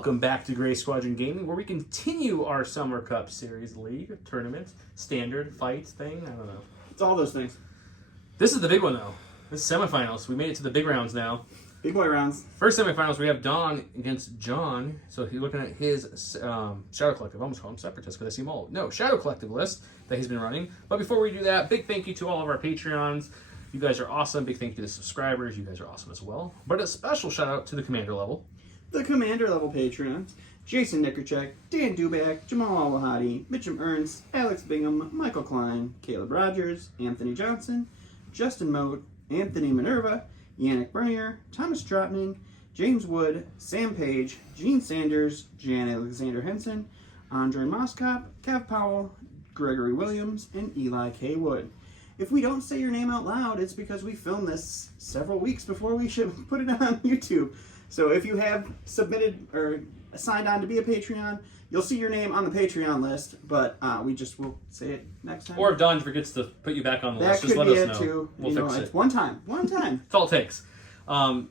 Welcome back to Gray Squadron Gaming, where we continue our Summer Cup Series League tournament, standard fight thing. I don't know. It's all those things. This is the big one, though. This is semifinals. We made it to the big rounds now. Big boy rounds. First semifinals, we have Don against John. So he's looking at his Shadow Collective. I almost call him Separatist because I see Maul. No, Shadow Collective list that he's been running. But before we do that, big thank you to all of our Patreons. You guys are awesome. Big thank you to the subscribers. You guys are awesome as well. But a special shout out to the Commander level. The Commander level Patreons: Jason Nickerchek, Dan Dubak, Jamal Al-Wahadi, Mitchum Ernst, Alex Bingham, Michael Klein, Caleb Rogers, Anthony Johnson, Justin Moat, Anthony Minerva, Yannick Bernier, Thomas Trotman, James Wood, Sam Page, Gene Sanders, Jan Alexander Henson, Andre Moskop, Kev Powell, Gregory Williams, and Eli K. Wood. If we don't say your name out loud, it's because we filmed this several weeks before we should put it on YouTube. So if you have submitted or signed on to be a Patreon, you'll see your name on the Patreon list, but we just will say it next time. Or if Don forgets to put you back on the list, that just could let be us it know. too. We'll fix it. It's one time. That's all it takes. Don,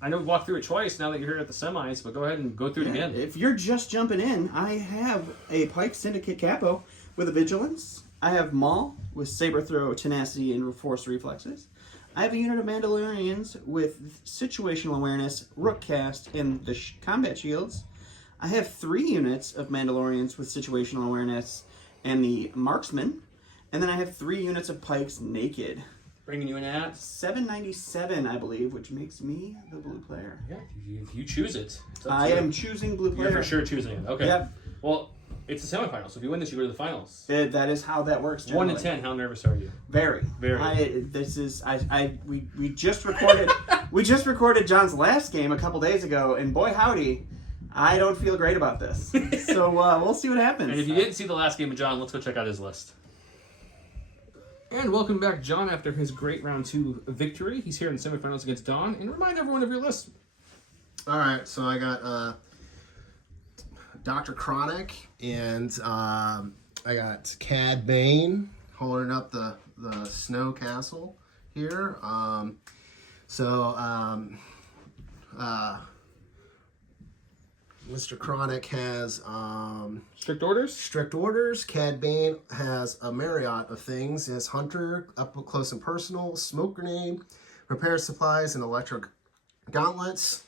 I know we walked through it twice now that you're here at the semis, but go ahead and go through it again. If you're just jumping in, I have a Pike Syndicate Capo with a Vigilance. I have Maul with Saber Throw, Tenacity, and Force Reflexes. I have a unit of Mandalorians with Situational Awareness, Rook Cast, and the Combat Shields. I have 3 units of Mandalorians with Situational Awareness and the Marksman. And then I have 3 units of Pikes Naked. Bringing you in at 797, I believe, which makes me the blue player. Yeah, if you choose it. I am choosing blue player. You're for sure choosing it. Okay. Yep. Well, it's the semifinals. So if you win this, you go to the finals. That is how that works. 1 to 10. How nervous are you? Very. Very. We just recorded we just recorded John's last game a couple days ago, and boy howdy, I don't feel great about this. So we'll see what happens. And if you didn't see the last game of John, let's go check out his list. And welcome back, John, after his great round 2 victory. He's here in the semifinals against Don. And remind everyone of your list. All right, so I got Dr. Krennic, and I got Cad Bane holding up the snow castle here. Mr. Krennic has Strict orders? Strict orders. Cad Bane has a myriad of things. He has Hunter, up close and personal, smoke grenade, repair supplies, and electric gauntlets.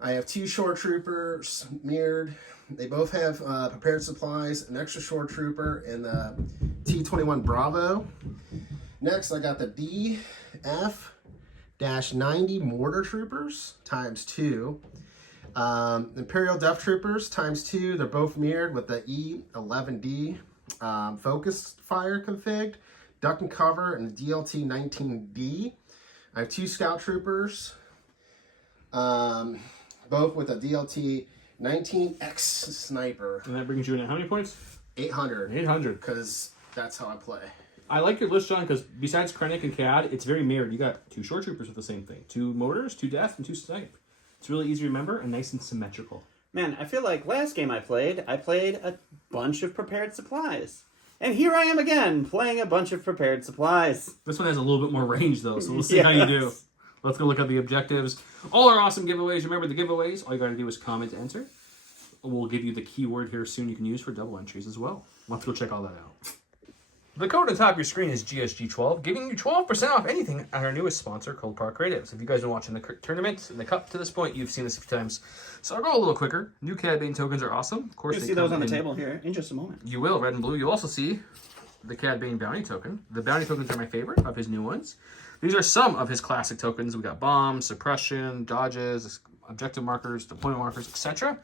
I have 2 shore troopers mirrored. They both have prepared supplies, an extra shore trooper, and the T-21 Bravo. Next, I got the DF-90 mortar troopers times 2. Imperial Death Troopers times 2. They're both mirrored with the E-11D focused fire config, duck and cover, and the DLT-19D. I have 2 Scout Troopers, both with a DLT-19X sniper. And that brings you in at how many points? 800. 800. Because that's how I play. I like your list, John, because besides Krennic and Cad, it's very mirrored. You got 2 shore troopers with the same thing. 2 mortars, 2 death, and 2 snipe. It's really easy to remember and nice and symmetrical. Man, I feel like last game I played a bunch of prepared supplies. And here I am again, playing a bunch of prepared supplies. This one has a little bit more range, though, so we'll see how you do. Let's go look at the objectives. All our awesome giveaways. Remember the giveaways. All you got to do is comment to enter. We'll give you the keyword here soon you can use for double entries as well. Let's go check all that out. The code on top of your screen is GSG12, giving you 12% off anything at our newest sponsor, Cold Park Creatives. If you guys have been watching the tournament and the cup to this point, you've seen this a few times. So I'll go a little quicker. New Cad Bane tokens are awesome. Of course, You'll see those on the table here in just a moment. You will, red and blue. You'll also see the Cad Bane bounty token. The bounty tokens are my favorite of his new ones. These are some of his classic tokens. We got bombs, suppression, dodges, objective markers, deployment markers, etc.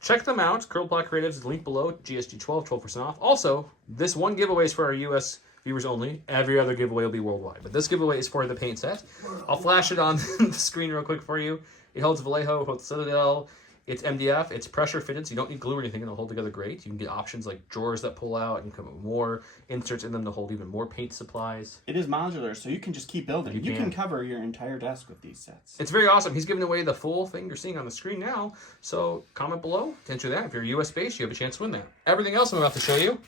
Check them out. Curl Block Creatives is linked below. GSG12, 12% off. Also, this one giveaway is for our US viewers only. Every other giveaway will be worldwide. But this giveaway is for the paint set. I'll flash it on the screen real quick for you. It holds Vallejo, holds Citadel. It's MDF. It's pressure fitted, so you don't need glue or anything. It'll hold together great. You can get options like drawers that pull out and come with more inserts in them to hold even more paint supplies. It is modular, so you can just keep building. You can cover your entire desk with these sets. It's very awesome. He's giving away the full thing you're seeing on the screen now. So comment below to enter that. If you're US based, you have a chance to win that. Everything else I'm about to show you,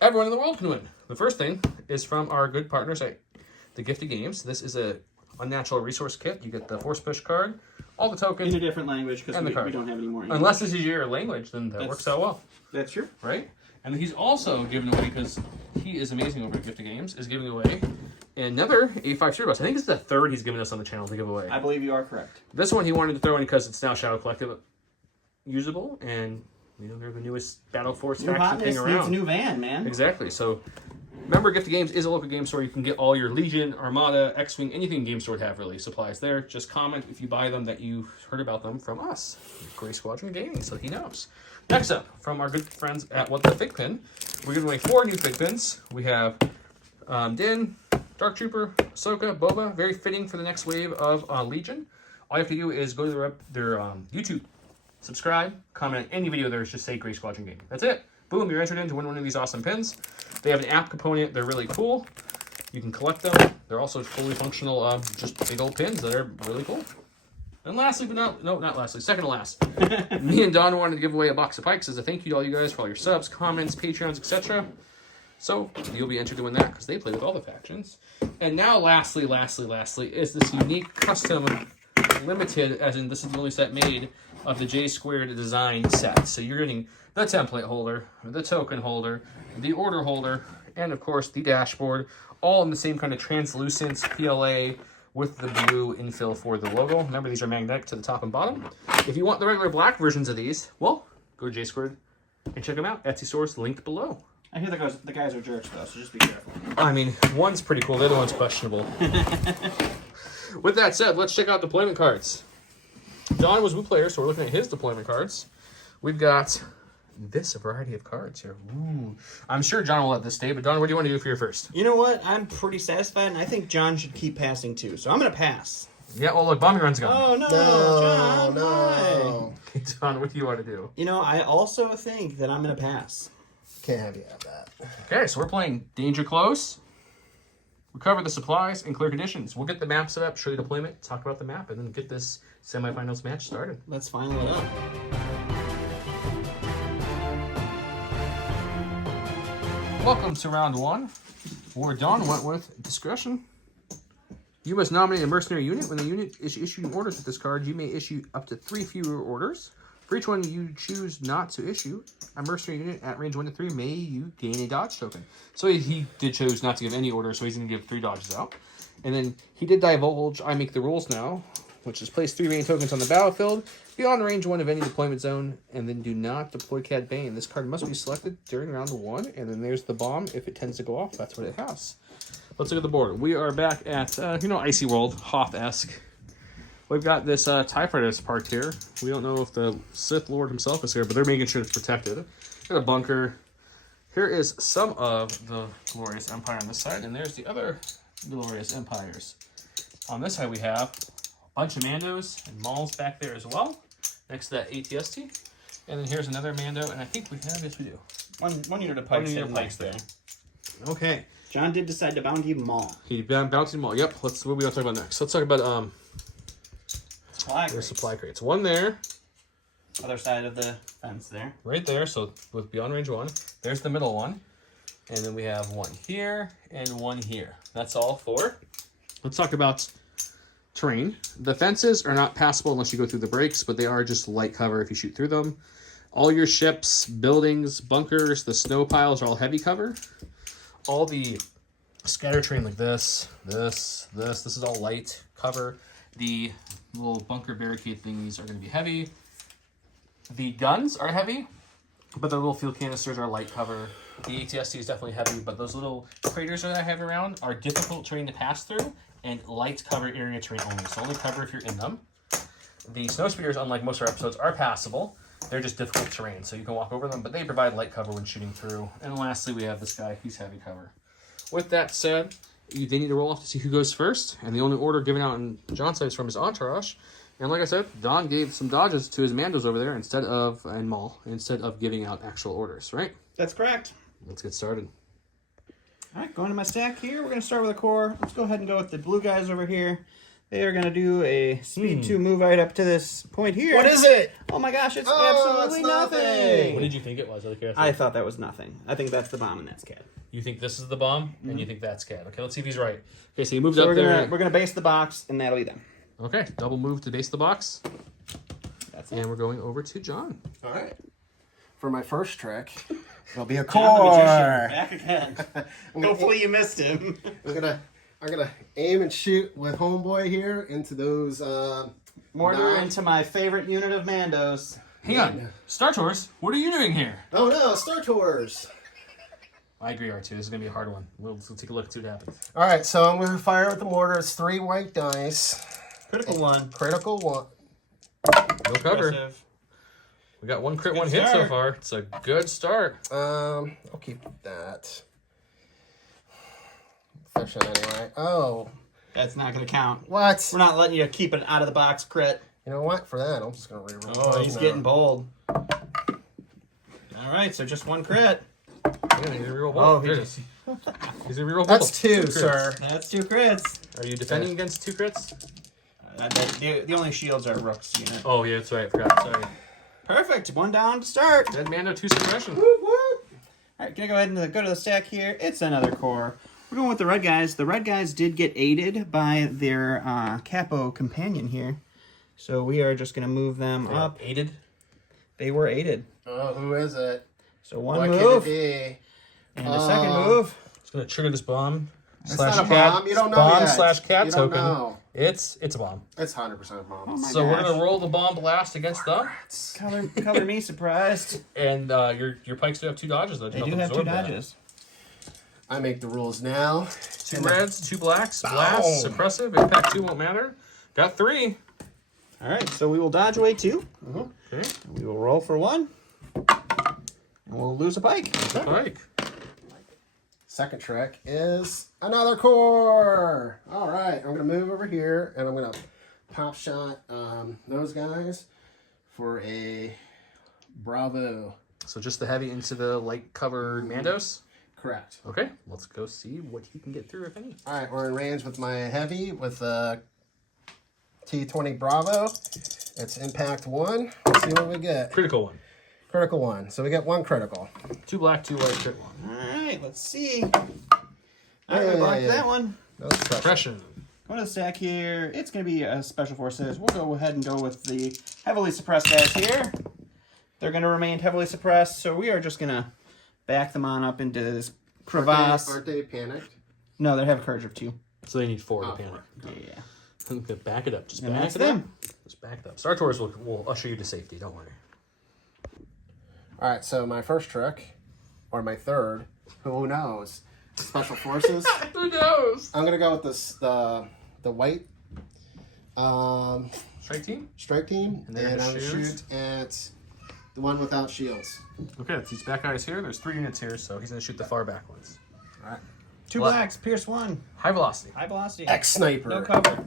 everyone in the world can win. The first thing is from our good partners at the Gifted Games. This is a unnatural resource kit. You get the Force Push card, all the tokens, in a different language because we don't have any more English. Unless this is your language, then that works out well. That's true. Right? And he's also giving away, because he is amazing over at Gift of Games, is giving away another A5 Super Box. I think this is the third he's given us on the channel to give away. I believe you are correct. This one he wanted to throw in because it's now Shadow Collective usable, and you know they're the newest Battle Force faction thing around. Needs a new van, man. Exactly. So remember, Gift of Games is a local game store. You can get all your Legion, Armada, X-Wing, anything game store would have really. Supplies there. Just comment if you buy them that you heard about them from us. Gray Squadron Gaming, so he knows. Next up, from our good friends at What the Fig Pin, we're giving away 4 new Fig Pins. We have Din, Dark Trooper, Ahsoka, Boba. Very fitting for the next wave of Legion. All you have to do is go to their YouTube, subscribe, comment on any video there. Just say Gray Squadron Gaming. That's it. Boom, you're entered in to win one of these awesome pins. They have an app component. They're really cool. You can collect them. They're also fully functional, just big old pins that are really cool. And lastly, but not lastly, second to last, me and Don wanted to give away a box of Pikes as a thank you to all you guys for all your subs, comments, Patreons, etc. So you'll be entered to win that because they play with all the factions. And now, lastly, is this unique custom limited, as in this is the only set made of the J Squared design set. So you're getting the template holder, the token holder, the order holder, and of course the dashboard, all in the same kind of translucent PLA with the blue infill for the logo. Remember, these are magnetic to the top and bottom. If you want the regular black versions of these, well, go to J Squared and check them out. Etsy stores linked below. I hear the guys are jerks, though, so just be careful. I mean, one's pretty cool, the other one's questionable. With that said, let's check out deployment cards. Don was Woo player, so we're looking at his deployment cards. We've got this variety of cards here. Ooh. I'm sure John will let this stay, but Don, what do you want to do for your first? You know what? I'm pretty satisfied, and I think John should keep passing too, so I'm going to pass. Yeah, well, look, bombing run's gone. Oh, no, John. No. Okay, John, what do you want to do? You know, I also think that I'm going to pass. Can't have you have that. Okay, so we're playing Danger Close, recover the supplies, and clear conditions. We'll get the map set up, show you deployment, talk about the map, and then get this semifinals match started. Let's final it up. Welcome to round 1, where Don went with discretion. You must nominate a mercenary unit. When the unit is issuing orders with this card, you may issue up to 3 fewer orders. For each one you choose not to issue a mercenary unit at range 1 to 3, may you gain a dodge token. So he did choose not to give any orders, so he's going to give 3 dodges out. And then he did divulge, I make the rules now, which is place 3 remaining tokens on the battlefield beyond range 1 of any deployment zone, and then do not deploy Cad Bane. This card must be selected during round 1, and then there's the bomb. If it tends to go off, that's what it has. Let's look at the board. We are back at, Icy World, Hoth-esque. We've got this TIE Fighter parked here. We don't know if the Sith Lord himself is here, but they're making sure it's protected. Got a bunker. Here is some of the Glorious Empire on this side, and there's the other Glorious Empires. On this side we have a bunch of Mandos and Mauls back there as well, next to that ATST. And then here's another Mando, and I think we have, yes we do. One unit of Pikes. There. Okay. John did decide to bounty Maul. He bounty Maul. Yep. What are we gonna talk about next? Let's talk about supply crates. One there. Other side of the fence there. Right there. So with beyond range 1. There's the middle one, and then we have one here and one here. That's all 4. Let's talk about terrain. The fences are not passable unless you go through the breaks, but they are just light cover if you shoot through them. All your ships, buildings, bunkers, the snow piles are all heavy cover. All the scatter terrain like this is all light cover. The little bunker barricade thingies are going to be heavy. The guns are heavy, but the little fuel canisters are light cover. The ATST is definitely heavy, but those little craters that I have around are difficult terrain to pass through and light cover area terrain only. So only cover if you're in them. The snow speeders, unlike most of our episodes, are passable. They're just difficult terrain, so you can walk over them, but they provide light cover when shooting through. And lastly, we have this guy. He's heavy cover. With that said, they need to roll off to see who goes first, and the only order given out in John's side is from his entourage. And like I said, Don gave some dodges to his Mandos over there and Maul, instead of giving out actual orders, right? That's correct. Let's get started. All right, going to my stack here. We're going to start with a core. Let's go ahead and go with the blue guys over here. They are going to do a speed 2 move right up to this point here. What is it? Oh my gosh, it's absolutely it's nothing. What did you think it was? I thought that was nothing. I think that's the bomb and that's Cad. You think this is the bomb, and you think that's Cad. Okay, let's see if he's right. Okay, so he moved up We're there. gonna base the box, and that'll be them. Okay, double move to base of the box. That's And it. we're going over to John. All right. For my first trick, it'll be a John the core. Magician, back again. I'm gonna, Hopefully you missed him. I'm gonna aim and shoot with Homeboy here into those. Mortar Nine. into my favorite unit of Mandos. Hang on. Star Tours, what are you doing here? Oh no, Star Tours. I agree, R2. This is going to be a hard one. We'll take a look and see what happens. All right, so I'm gonna fire with the mortar. It's 3 white dice. Critical one. Critical one. No cover. Impressive. We got one crit, Good one hit so start. far. It's a good start. I'll keep that. Fishing anyway. Oh, That's not going to count. what? We're not letting you keep an out of the box crit. You know what? For that, I'm just gonna reroll. Oh, he's no. getting bold. All right, so just one crit. Yeah, he's a reroll ball. Oh, There he it just, is. He's a reroll That's bubble. 2, crits. sir. that's 2 crits. Are you defending against 2 crits? The only shields are Rook's unit. Oh, yeah, that's right. I forgot. Sorry. Perfect. 1 down to start. Dead Mando 2 suppression. Whoop, whoop. All right, gonna go ahead and go to the stack here. It's another core. We're going with the red guys. The red guys did get aided by their capo companion here. So we are just gonna move them up. Aided. They were aided. Oh, who is it? So one What move can it and a second move. It's going to trigger this bomb. It's not a bomb. You don't know bomb yet. slash cat You don't token. know. It's a bomb. be? It's 100% bomb. Oh my So we're gosh. going to roll the bomb blast against them. Color me surprised. And your pikes do have 2 dodges, though. They do have 2 dodges. I make the rules now. 2 reds, 2 blacks, blast, suppressive, impact 2 won't matter. Got 3. All right, so we will dodge away 2. Okay. We will roll for 1. And we'll lose a pike. The pike. Second trick is another core. All right, I'm gonna move over here and I'm gonna pop shot those guys for a bravo. So just the heavy into the light covered Mandos. Correct. Okay, let's go see what he can get through, if any. All right, we're in range with my heavy with T20 Bravo. It's impact 1. Let's see what we get. Critical 1. Critical 1. So we get 1 critical. 2 black, 2 white, crit 1. All right, let's see. All right, we blocked that one. No suppression. Suppression. Going to the stack here. It's going to be Special Forces. We'll go ahead and go with the heavily suppressed guys here. They're going to remain heavily suppressed, so we are just going to back them on up into this crevasse. Aren't they panicked? No, they have a courage of 2. So they need 4 to Oh, panic. Yeah. Back it up. Just And back that's it up. them. Just back it up. Star Tours will usher you to safety. Don't worry. All right, so my first trick, or my third, who knows? Special Forces. Who knows? I'm gonna go with this the white Strike team? strike team, And and, they're I'm gonna gonna shoot? shoot at the one without shields. Okay, it's these back guys here. There's 3 units here, so he's going to shoot the far back ones. All right. 2 Black. blacks, pierce 1. High velocity. High velocity. X sniper. No cover.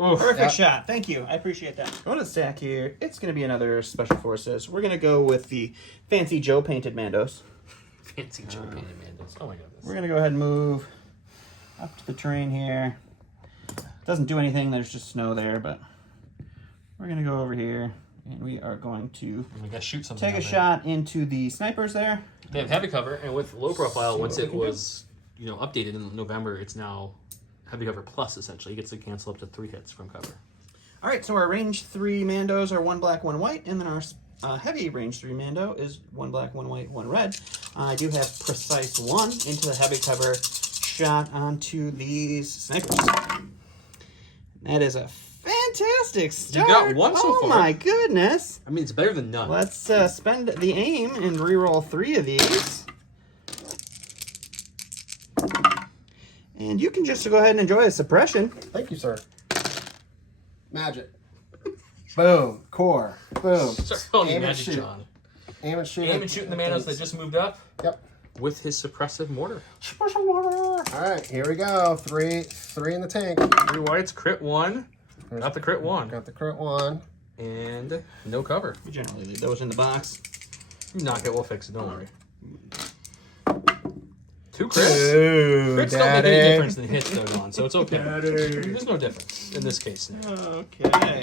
Oof. Perfect Yep. shot. Thank you. I appreciate that. Going to the stack here. It's going to be another Special Forces. We're going to go with the Fancy Joe painted Mandos. Fancy Joe painted Mandos. Oh my goodness. We're going to go ahead and move up to the terrain here. Doesn't do anything. There's just snow there, but we're going to go over here, and we are going to We gotta shoot something. take a out there. shot into the snipers there. They have heavy cover, and with low profile, once what it we can was updated in November, it's now heavy cover plus. Essentially, he gets to cancel up to 3 hits from cover. All right, so our range 3 Mandos are 1 black, 1 white, and then our heavy range 3 Mando is 1 black, 1 white, 1 red. I do have precise 1 into the heavy cover shot onto these snipers. That is a fantastic start. got 1 so oh far. my goodness. I mean, it's better than none. Let's spend the aim and reroll 3 of these. And you can just go ahead and enjoy a suppression. Thank you, sir. Magic. Boom. Core. Boom. Start calling you Aim and Magic shoot. John. Aim and shoot. Aim and shooting the Mandos that just moved up Yep. with his suppressive mortar. Special water. All right, here we go. Three in the tank. 3 whites, crit 1. Got the crit 1. Got the crit 1. And no cover. We generally leave those in the box. You knock it, we'll fix it. Don't worry. 2 crits. Ooh, Crits don't make any difference in hits, though, Don, so it's okay. There's no difference in this case. Okay.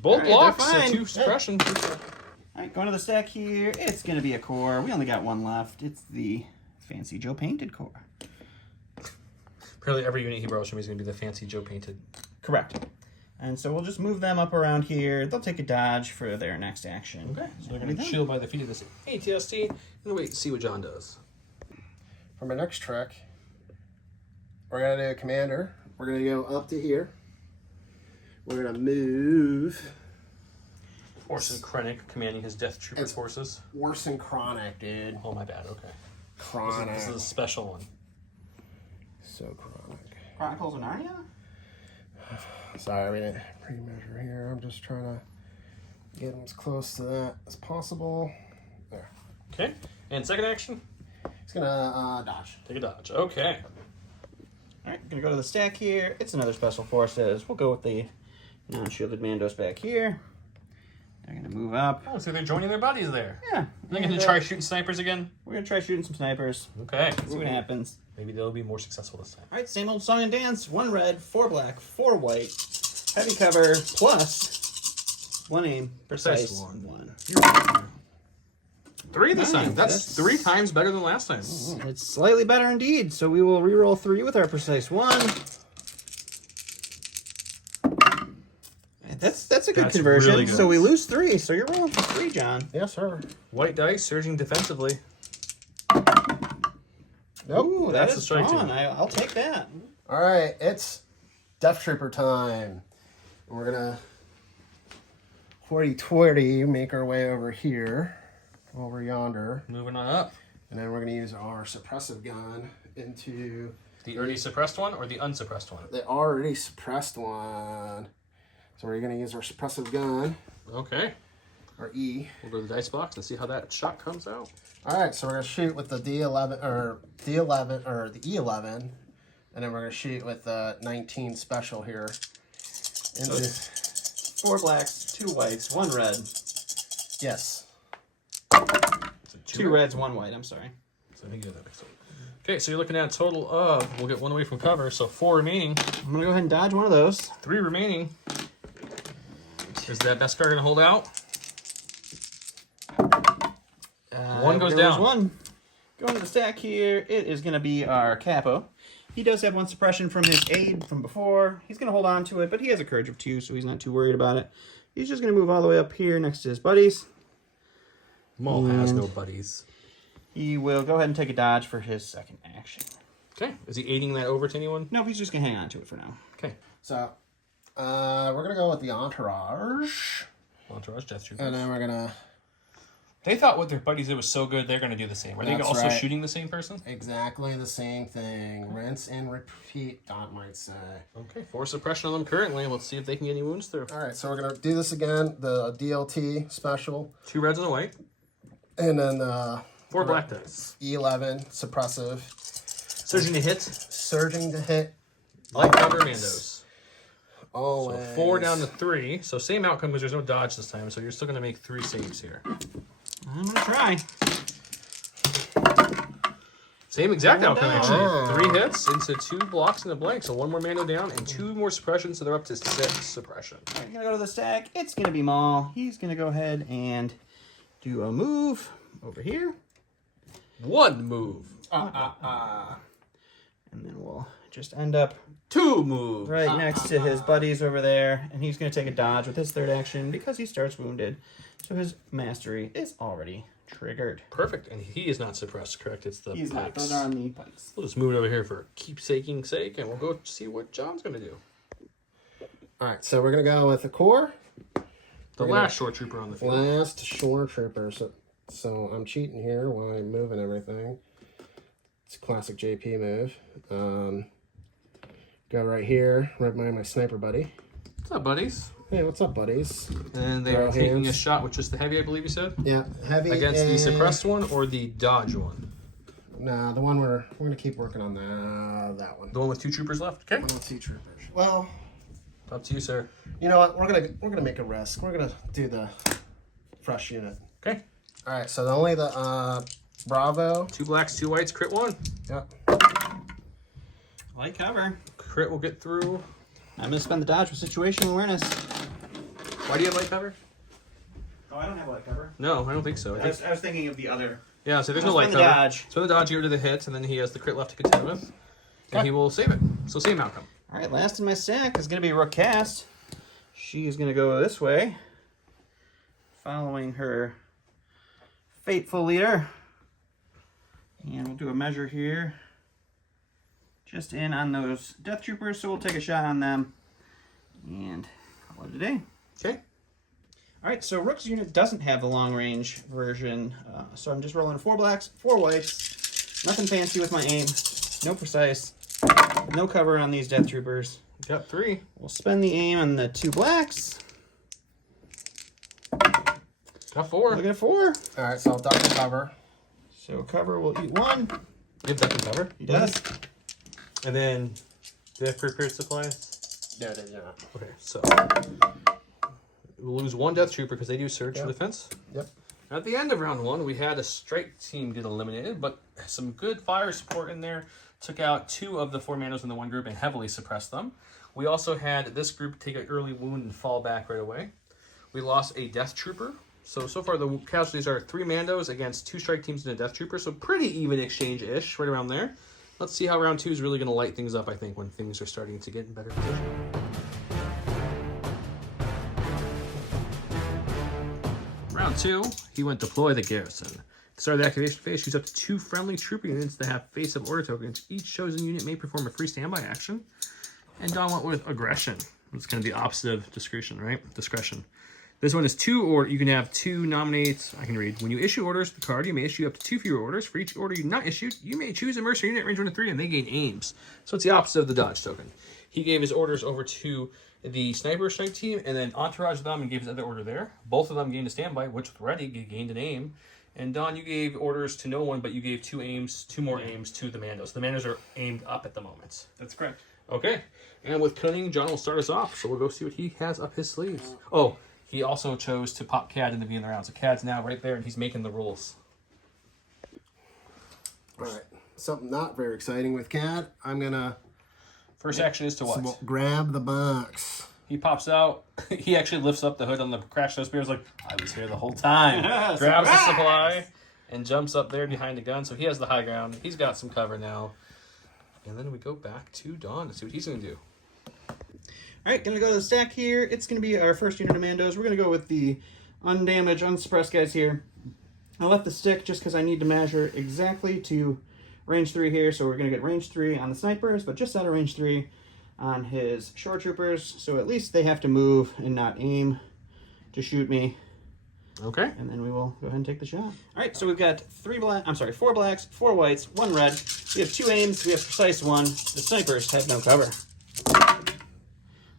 Both All right, blocks, they're so fine. 2 suppression. All right, going to the stack here. It's going to be a core. We only got 1 left. It's the Fancy Joe painted core. Apparently every unit he borrows from me is going to be the Fancy Joe painted. Correct. And so we'll just move them up around here. They'll take a dodge for their next action. Okay, so they're going to shield by the feet of this ATST and wait to see what John does. For my next trick, we're going to do a commander. We're going to go up to here. We're going to move. Orson Krennic commanding his Death Trooper It's forces. Orson Chronic, dude. Oh, my bad. Okay. Chronic. This is a special one. So chronic. Chronicles of Narnia? Sorry, we didn't pre-measure here. I'm just trying to get them as close to that as possible. There. Okay. And second action? He's gonna dodge. Take a dodge. Okay. All right, gonna go to the stack here. It's another special forces. We'll go with the non-shielded Mandos back here. They're gonna move up. Oh, so they're joining their buddies there. Yeah. They're going to try shooting snipers again? We're gonna try shooting some snipers. Okay. See what happens. Maybe they'll be more successful this time. All right, same old song and dance. 1 red, 4 black, 4 white. Heavy cover plus 1 aim. Precise Precise 1. 3 this Nice. time. That's 3 times better than last time. It's slightly better indeed. So we will reroll 3 with our precise 1. That's a good That's conversion. really good. So we lose 3. So you're rolling for 3, John. Yes, sir. White dice surging defensively. Nope. Ooh, That's that a is strike fun. two. I'll take that. All right, it's Death Trooper time. We're gonna hoity-toity make our way over here, over yonder, Moving on up. and then we're gonna use our suppressive gun into The already suppressed one or the unsuppressed one? the already suppressed one. So we're gonna use our suppressive gun, Okay. our E. We'll go to the dice box and see how that shot comes out. All right, so we're gonna shoot with the D11 or D11 or the E11, and then we're gonna shoot with the 19 special here. Into, 4 blacks, 2 whites, 1 red. yes. So 2 reds, 1 white. I'm sorry. So I think you got that mixed up. Okay, so you're looking at a total of, we'll get 1 away from cover, so 4 remaining. I'm gonna go ahead and dodge one of those. 3 remaining. Is that best card going to hold out? 1 goes down. 1. Going to the stack here. It is gonna be our capo. He does have 1 suppression from his aid from before. He's gonna hold on to it, but he has a courage of 2, so he's not too worried about it. He's just gonna move all the way up here next to his buddies. Maul has no buddies. He will go ahead and take a dodge for his second action. Okay, is he aiding that over to anyone? Nope, he's just gonna hang on to it for now. Okay. So we're gonna go with the entourage, Entourage, Death Troopers. and then we're gonna They thought what their buddies did was so good, they're going to do the same. Are they That's also right. shooting the same person? exactly the same thing. Rinse and repeat, Dot might say. Okay, 4 suppression on them currently. Let's see if they can get any wounds through. All right, so we're gonna do this again. The DLT special, 2 reds and a white. and then 4 black dice. E11 suppressive, Surging to hit. surging to hit. Light cover Mandos. Always. So 4 down to 3. So same outcome because there's no dodge this time. So you're still going to make 3 saves here. I'm gonna try. Same exact One outcome, down. actually. 3 hits into 2 blocks and a blank. So 1 more Mando down and 2 more suppression. So they're up to 6 suppression. All right, gonna go to the stack. It's gonna be Maul. He's gonna go ahead and do a move over here. 1 move. And then we'll just end up 2 moves. right next to his buddies over there. And he's going to take a dodge with his third action because he starts wounded. So his mastery is already triggered. Perfect. And he is not suppressed, correct? It's the He's not. pikes. Those are on the pikes. We'll just move it over here for keepsaking sake, and we'll go see what John's going to do. All right, so we're gonna go with the core. The We're last short trooper on the field. Last shore trooper. So I'm cheating here while I'm moving everything. It's a classic JP move. Go right here, right behind my sniper buddy. What's up, buddies? Hey, what's up, buddies? And Throw they're taking hands. a shot with just the heavy, I believe you said? Yeah, heavy Against the and- suppressed one or the dodge one? Nah, the one we're gonna keep working on that one. The one with 2 troopers left? Okay. One with 2 troopers. Well, Up to you, sir. you know what? We're gonna make a risk. We're gonna do the fresh unit. Okay. All right, so only the Bravo. 2 blacks, 2 whites, crit 1. Yep. Light cover. Crit will get through. I'm going to spend the dodge with situational awareness. Why do you have light cover? Oh, I don't have light cover. No, I don't think so. I was thinking of the other. Yeah, so there's I'll no light spend cover. the dodge. Spend the dodge, get rid of the hit, and then he has the crit left to contend with. And he will save it. So same outcome. All right, last in my stack is going to be Rook Cast. She's going to go this way, following her faithful leader. And we'll do a measure here, just in on those Death Troopers, so we'll take a shot on them and call it a day. Okay. All right, so Rook's unit doesn't have the long-range version, so I'm just rolling 4 blacks, 4 whites. Nothing fancy with my aim. No precise. No cover on these Death Troopers. Got 3. We'll spend the aim on the 2 blacks. Got 4. Look at 4. All right, so I'll duck and cover. So cover will eat 1. Give duck and cover. He does. And then, do they have prepared supplies? No, they do not. Okay, so we'll lose 1 Death Trooper because they do surge for defense. Yep. At the end of round 1, we had a strike team get eliminated, but some good fire support in there. Took out 2 of the 4 Mandos in the one group and heavily suppressed them. We also had this group take an early wound and fall back right away. We lost a Death Trooper. So far the casualties are 3 Mandos against 2 strike teams and a Death Trooper. So pretty even exchange-ish, right around there. Let's see how round 2 is really going to light things up, I think, when things are starting to get in better position. Round 2, he went deploy the garrison. At the start of the activation phase, choose up to 2 friendly trooper units that have face of order tokens. Each chosen unit may perform a free standby action. And Don went with aggression. It's kind of the opposite of discretion, right? Discretion. This one is 2, or you can have 2 nominates. I can read. When you issue orders to the card, you may issue up to 2 fewer orders. For each order you've not issued, you may choose a mercenary unit range 1 to 3, and they gain aims. So it's the opposite of the dodge token. He gave his orders over to the sniper strike team, and then entourage them and gave his other order there. Both of them gained a standby, which already gained an aim. And Don, you gave orders to no one, but you gave 2 aims, 2 more aims to the Mandos. The Mandos are aimed up at the moment. That's correct. Okay. And with Cunning, John will start us off. So we'll go see what he has up his sleeves. Oh, he also chose to pop Cad in the beginning of the round. So Cad's now right there, and he's making the rules. All right. Something not very exciting with Cad. I'm going to... First action is to what? Grab the box. He pops out. He actually lifts up the hood on the crash nose spears like, I was here the whole time. Grabs the supply and jumps up there behind the gun. So he has the high ground. He's got some cover now. And then we go back to Don to see what he's going to do. All right, going to go to the stack here. It's going to be our first unit of Mandos. We're going to go with the undamaged, unsuppressed guys here. I left the stick just because I need to measure exactly to range 3 here. So we're going to get range 3 on the snipers, but just out of range 3 on his shore troopers. So at least they have to move and not aim to shoot me. Okay. And then we will go ahead and take the shot. All right, so we've got 4 blacks, 4 whites, 1 red. We have 2 aims. We have precise 1. The snipers have no cover.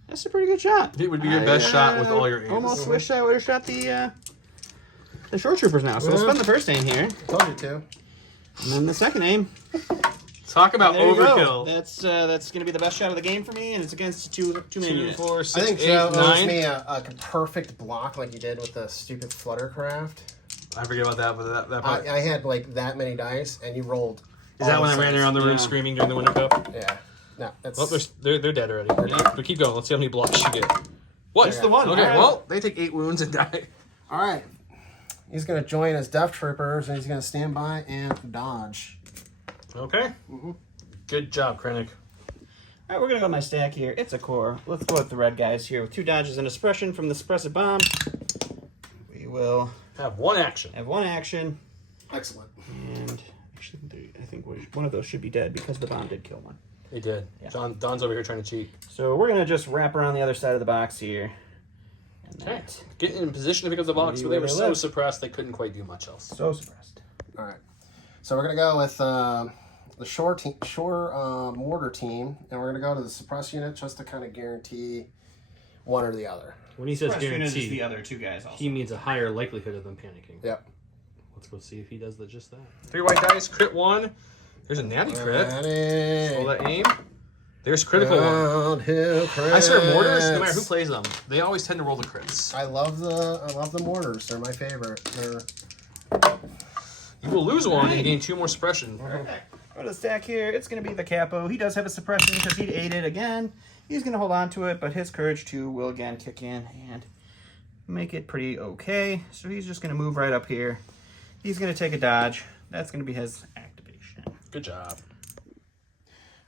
That's a pretty good shot. It would be your best shot with all your aims. Almost wish I would have shot the shore troopers now. So we'll spend the first aim here. Told you to. And then the second aim. Talk about There you go. overkill. That's going to be the best shot of the game for me, and it's against two man 2, units. 4, 6, I think 8, Joe owes 9. me a perfect block like you did with the stupid Fluttercraft. I forget about that, but that part. I had like that many dice, and you rolled. Is that all when I ran six. around the room Yeah. screaming during the Winter Cup? Yeah. No, that's. Well, they're dead already. But keep going. Let's see how many blocks you get. What? Just the one. Okay, All right. well, they take 8 wounds and die. All right. He's going to join his Death Troopers, and he's going to stand by and dodge. Okay. Good job, Krennic. All right, we're going to go to my stack here. It's a core. Let's go with the red guys here with 2 dodges and a suppression from the suppressive bomb. We will Have 1 action. have 1 action. Excellent. And actually, I think one of those should be dead because the bomb did kill 1. He did. Yeah. Don's over here trying to cheat. So we're going to just wrap around the other side of the box here. And Okay. that, Getting in position to pick up the box, but they were so suppressed they couldn't quite do much else. so suppressed. All right. So we're going to go with the shore mortar team, and we're going to go to the suppress unit just to kind of guarantee one or the other. When he says Suppressed unit is guarantee, the other 2 guys also. he means a higher likelihood of them panicking. Yep. Let's go see if he does just that. 3 white dice, crit 1. There's a natty crit. Roll that aim. There's critical 1. I swear, mortars, no matter who plays them, they always tend to roll the crits. I love the mortars. They're my favorite. You will lose 1 and gain 2 more suppression. Perfect. Go to the stack here. It's going to be the capo. He does have a suppression because he ate it again. He's going to hold on to it, but his courage 2 will again kick in and make it pretty okay. So he's just going to move right up here. He's going to take a dodge. That's going to be his activation. Good job.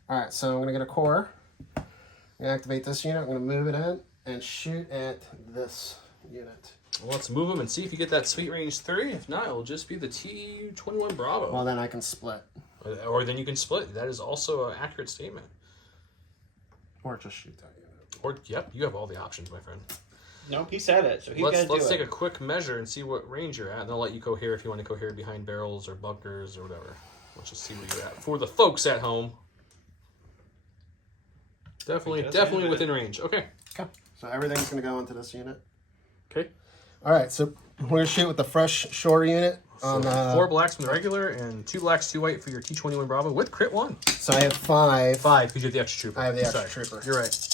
All right, so I'm going to get a core. I'm going to activate this unit. I'm going to move it in, and shoot at this unit. Well, let's move them and see if you get that sweet range 3. If not, it'll just be the T-21 Bravo. Well, then I can split. Or then you can split. That is also an accurate statement. Or just shoot that unit. Or, yep, you have all the options, my friend. Nope, he said it, so he's got to do it. Let's take a quick measure and see what range you're at, and I'll let you cohere if you want to cohere behind barrels or bunkers or whatever. Let's just see where you're at. For the folks at home, definitely within range. Okay. Okay. So everything's going to go into this unit. Okay. All right, so we're going to shoot with the fresh shore unit. On, 4 blacks from the regular and 2 blacks, 2 white for your T-21 Bravo with crit 1. So I have 5. 5 because you have the extra trooper. I have the extra Sorry. trooper. You're right.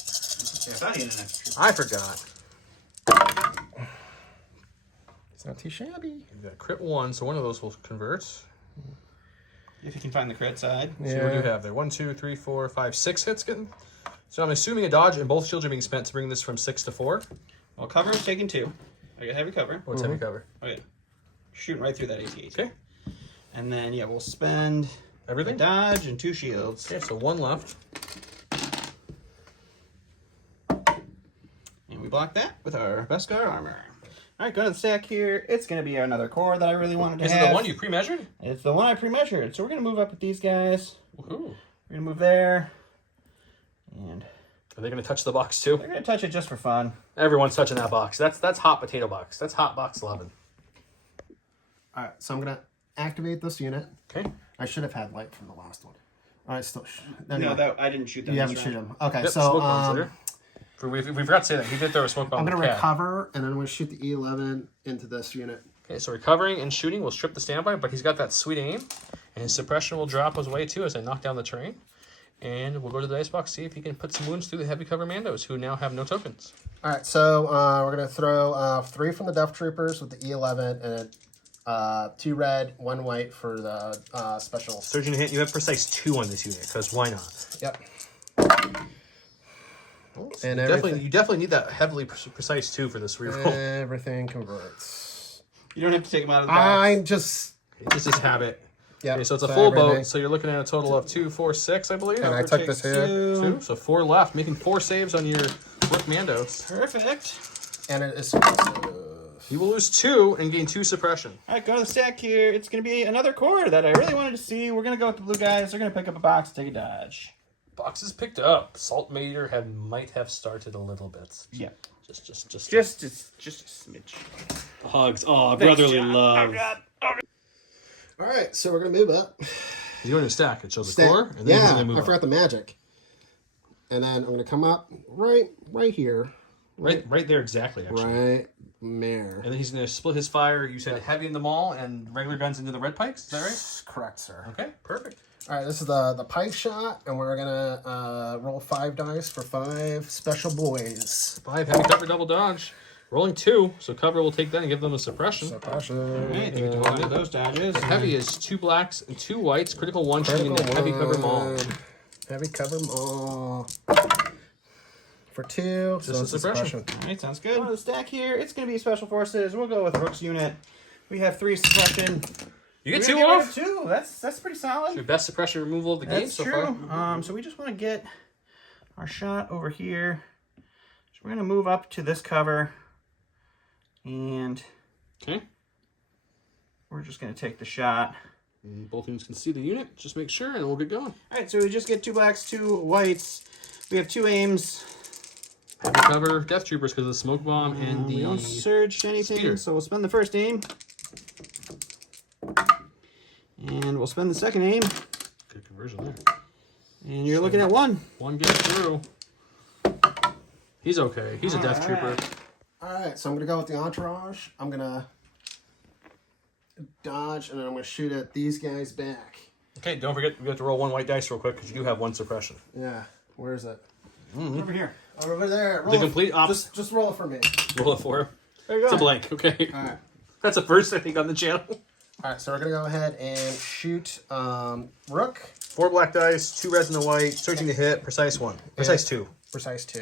Yeah, I thought he had an extra trooper. I forgot. It's not too shabby. You got crit 1, so one of those will convert. If you can find the crit side. Yeah. So what do you have there? 1, 2, 3, 4, 5, 6 hits getting. So I'm assuming a dodge and both shields are being spent to bring this from 6 to 4. Well, cover is taking 2. I got heavy cover. What's heavy cover? Okay. Shooting right through that AT-AT. Okay. And then, yeah, we'll spend Everything? a dodge and 2 shields. Okay, so 1 left. And we block that with our Beskar armor. All right, go to the stack here. It's going to be another core that I really wanted to have. Is it the one you pre-measured? It's the one I pre-measured. So we're going to move up with these guys. Woohoo. We're going to move there. And Are they going to touch the box too? they're going to touch it just for fun. Everyone's touching that box. That's hot potato box. That's hot box 11. All right, so I'm going to activate this unit. Okay. I should have had light from the last one. All right, still. No, that I didn't shoot them. You this haven't shoot round. him. Okay, Yep, so smoke bombs later. We forgot to say that. He did throw a smoke bomb. I'm on going the to cat. recover, and then I'm going to shoot the E11 into this unit. Okay, so recovering and shooting will strip the standby, but he's got that sweet aim, and his suppression will drop his way too as I knock down the terrain. And we'll go to the dice box, see if he can put some wounds through the heavy cover Mandos, who now have no tokens. All right, so we're going to throw 3 from the Death Troopers with the E11, and 2 red, 1 white for the special. Surgeon hit, you have precise 2 on this unit, because why not? Yep. And you definitely need that heavily precise 2 for this reroll. Everything converts. You don't have to take them out of the box. I'm just... It's just his habit. Yep. Okay, so it's a full everything. boat, so you're looking at a total of 2, 4, 6, I believe. And I took this here. 2, so 4 left, making 4 saves on your Rook Mandos. Perfect. And it is... You will lose 2 and gain 2 suppression. All right, go to the stack here. It's going to be another core that I really wanted to see. We're going to go with the blue guys. They're going to pick up a box, take a dodge. Boxes picked up. Salt meter might have started a little bit. Yeah. Just a smidge. hugs. Oh, brotherly love. Oh, God. All right, so we're going to move up. You go in the stack. It shows the core, and then he's Yeah, going to move I forgot up. the magic. And then I'm going to come up right here. Right there exactly, actually. Right there. And then he's going to split his fire. You said heavy in the maul and regular guns into the red pikes. Is that right? Correct, sir. Okay, perfect. All right, this is the pike shot, and we're going to roll 5 dice for 5 special boys. 5 heavy cover double dodge. Rolling 2, so cover will take that and give them a suppression. All right, they get to hold those dodges. Heavy is 2 blacks and 2 whites. Critical 1 shooting into heavy cover maul. Heavy cover maul. For 2, so a it's a suppression. All right, sounds good. On the stack here, it's going to be Special Forces. We'll go with Rook's unit. We have 3 suppression. You get We're 2 gonna get rid of off? 2. That's pretty solid. Your best suppression removal of the game That's so true. far. So we just want to get our shot over here. So we're going to move up to this cover. And Okay. we're just going to take the shot. And both teams can see the unit. Just make sure, and we'll get going. All right, so we just get 2 blacks, 2 whites. We have 2 aims. Heavy cover Death Troopers because of the smoke bomb and We don't the... surge anything, speeder. so we'll spend the first aim. And we'll spend the second aim. Good conversion there. And you're looking at 1. 1 gets through. He's okay. He's a Death All Trooper. right. All right, so I'm going to go with the entourage. I'm going to dodge, and then I'm going to shoot at these guys back. Okay, don't forget we have to roll 1 white dice real quick because you do have 1 suppression. Yeah, where is it? Over here. Over there. Roll The it. complete opposite. Just roll it for me. Roll it for him. There you go. It's a blank. Okay. All right. That's a first, I think, on the channel. All right, so we're going to go ahead and shoot Rook. 4 black dice, 2 reds and a white, searching to hit, precise 1. Precise 2. Precise 2.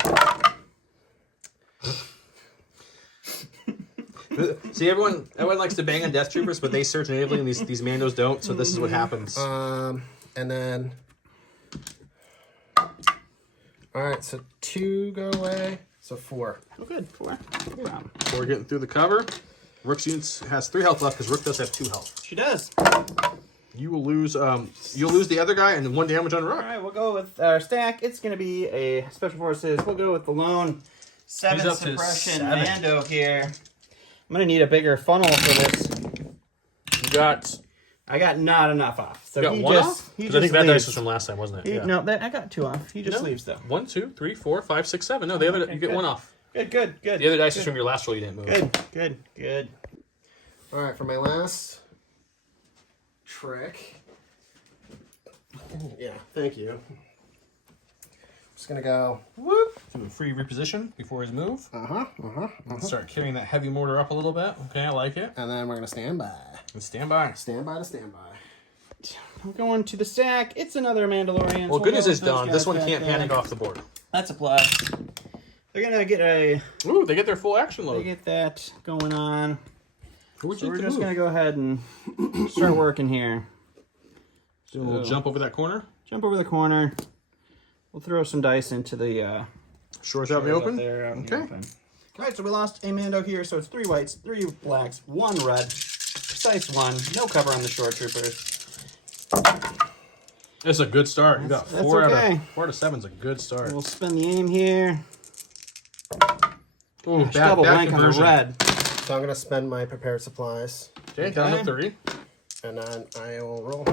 See, everyone likes to bang on Death Troopers, but they search natively, and these Mandos don't, so this is what happens. And then... All right, so 2 go away. So 4. Oh, good. 4. Good job. Before getting through the cover, Rook's units has 3 health left because Rook does have 2 health. She does. You will lose. You'll lose the other guy and 1 damage on Rook. All right, we'll go with our stack. It's going to be a Special Forces. We'll go with the lone 7 He's up to suppression 7. Mando here. I'm going to need a bigger funnel for this. You got. I got not enough off. So You got he 1 just, off? He Because I think just that dice leaves. was from last time, wasn't it? He, No, I got 2 off. He just leaves though. 1, 2, 3, 4, 5, 6, 7. No, the other you get good. 1 off. Good, good, good. The other dice good. is from your last roll. You didn't move. Good, good, good. All right, for my last trick. Yeah, thank you. Just gonna go whoop. Do a free reposition before his move. And Start carrying that heavy mortar up a little bit. Okay, I like it. then we're gonna stand by. And stand by. Stand by to stand by. I'm going to the stack. It's another Mandalorian. Well, so good news we'll is go with done. those This guys one back can't there. panic off the board. That's a plus. They're gonna get a. Ooh, they get their full action They load. get that going on. Who would So you we're like to just move? gonna go ahead and start working here. So we'll jump over that corner. Jump over the corner. We'll throw some dice into the Shores out in the open. there, out in the Okay. open. All right, so we lost a Mando here, so it's 3 whites, 3 blacks, 1 red, precise 1. No cover on the shore troopers. It's a good start. You got That's 4 okay. out of 7's a good start. We'll spin the aim here. Ooh, Gosh, double blank on the conversion. red. So I'm gonna spend my prepared supplies, Okay, down to Okay. 3. and then I will roll.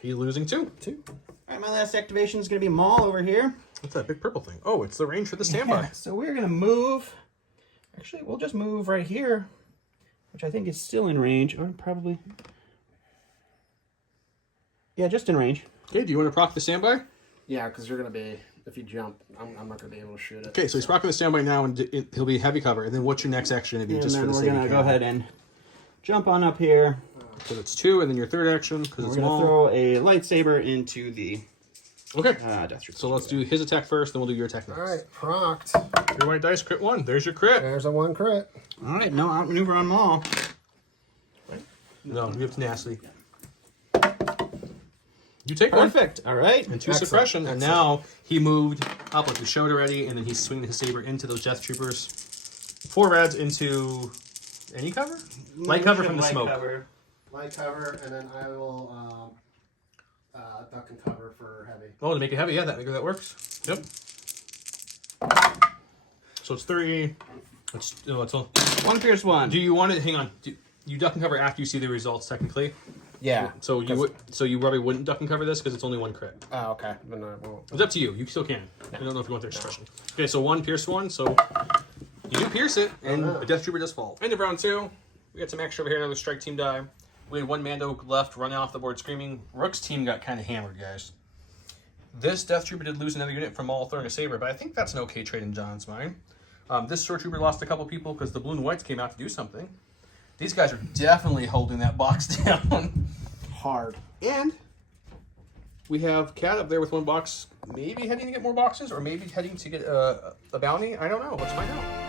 He's losing 2. 2. All right, my last activation is going to be Maul over here. What's that big purple thing? Oh, it's the range for the standby. So we're going to move. Actually, we'll just move right here, which I think is still in range. Or probably. Yeah, just in range. Okay, do you want to proc the standby? Yeah, because you're gonna be, if you jump, I'm not gonna be able to shoot it. Okay, so he's procking the standby now, and he'll be heavy cover. And then what's your next action going to be And just for then the we're sake going of to go count? ahead and jump on up here. So it's 2, and then your third action, because We're it's going to small. throw a lightsaber into the Okay, Death Trooper. so let's do his attack first, then we'll do your attack next. All right, procced. 3 white dice, crit 1. There's your crit. There's a 1 crit. All right, no outmaneuver on Maul. No, you have tenacity. You take 1. Perfect. All right. And 2 Excellent. suppression, and now he moved up like we showed already, and then he's swinging his saber into those Death Troopers. 4 reds into any cover? Light cover from the Light smoke. cover. Light cover, and then I will duck and cover for heavy. Oh, to make it heavy, yeah, that works. Yep. So it's 3. It's 1 pierce 1. do you want it? Hang on. You duck and cover after you see the results, technically. Yeah. So you probably wouldn't duck and cover this because it's only 1 crit. Oh, okay. Then I won't. It's up to you. You still can. I don't know if you want their expression. Okay, so 1 pierce 1. So you do pierce it, and Oh, no. the Death Trooper does fall. End of round 2. We got some extra over here. Another strike team die. We had 1 Mando left, running off the board screaming. Rook's team got kind of hammered, guys. This Death Trooper did lose another unit from Maul throwing a saber, but I think that's an okay trade in John's mind. This Sword Trooper lost a couple people because the blue and whites came out to do something. These guys are definitely holding that box down. Hard. And we have Cat up there with 1 box, maybe heading to get more boxes, or maybe heading to get a bounty. I don't know. Let's find out.